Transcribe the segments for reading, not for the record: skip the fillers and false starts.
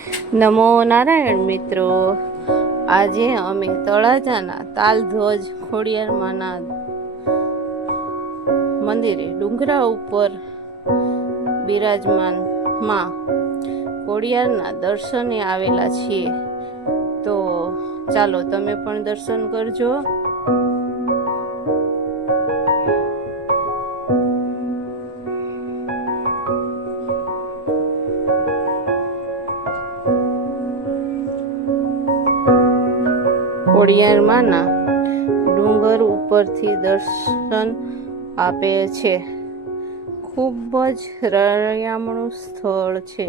નમો નારાયણ મિત્રો, આજે અમે તળાજાના તાલધ્વજ ખોડિયારમાંના મંદિરે ડુંગરા ઉપર બિરાજમાન માં ખોડિયારના દર્શને આવેલા છીએ. તો ચાલો તમે પણ દર્શન કરજો. ખોડિયારમાંના ડુંગર ઉપરથી દર્શન આપે છે. ખૂબ જ રળિયામણું સ્થળ છે.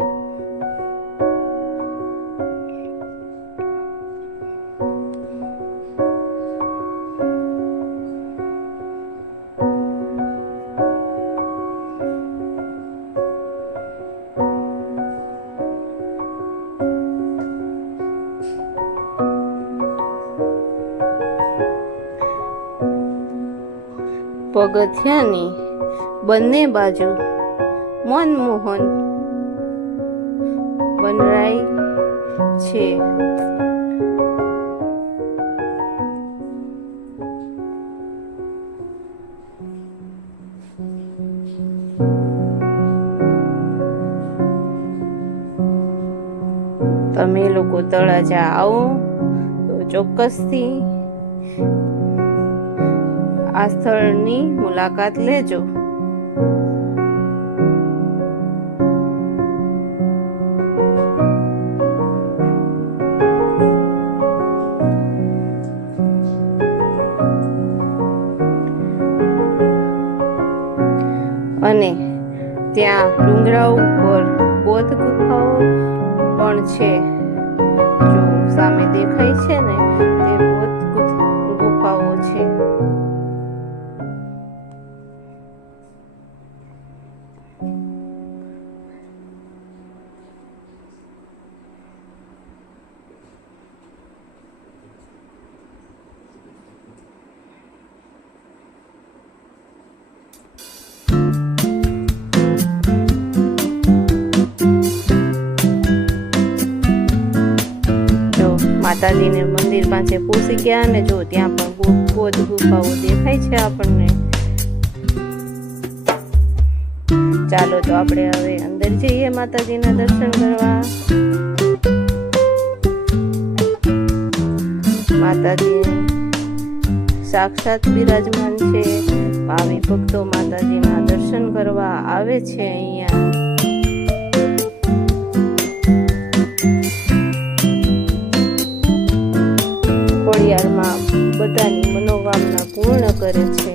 પગથિયાની બંને બાજુ મનમોહન બનાય છે. તમે લોકો તળાજા આવો તો ચોક્કસથી આ સ્થળની મુલાકાત લેજો. અને ત્યાં ડુંગરા ઉપર બૌદ્ધ ગુફાઓ પણ છે. જો સામે દેખાય છે ને, તે બૌદ્ધ ગુફાઓ છે. માતાજીને મંદિર પાસે પહોંચી ગયા અને જો ત્યાં પણ બૌદ્ધ ગુફાઓ દેખાય છે આપણને. ચાલો તો આપણે હવે અંદર જઈએ માતાજીના દર્શન કરવા. માતાજી સાક્ષાત બિરાજમાન છે. ભાવિ ભક્તો માતાજીના દર્શન કરવા આવે છે અહીંયા. ખોડિયારમાં બધાની મનોકામના પૂર્ણ કરે છે.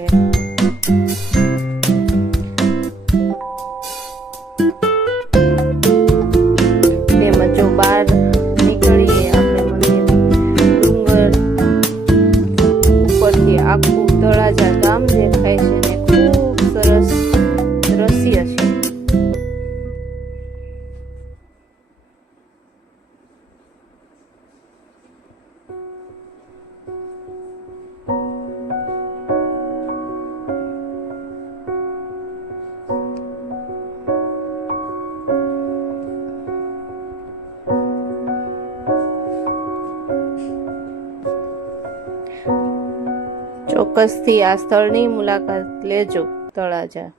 તેમજ જો બહાર નીકળીએ આપણે મંદિર ડુંગર ઉપરથી આખું તળાજા ગામ દેખાય છે ને ખૂબ સરસ દ્રશ્ય છે. ચોક્કસથી આ સ્થળની મુલાકાત લેજો તળાજા.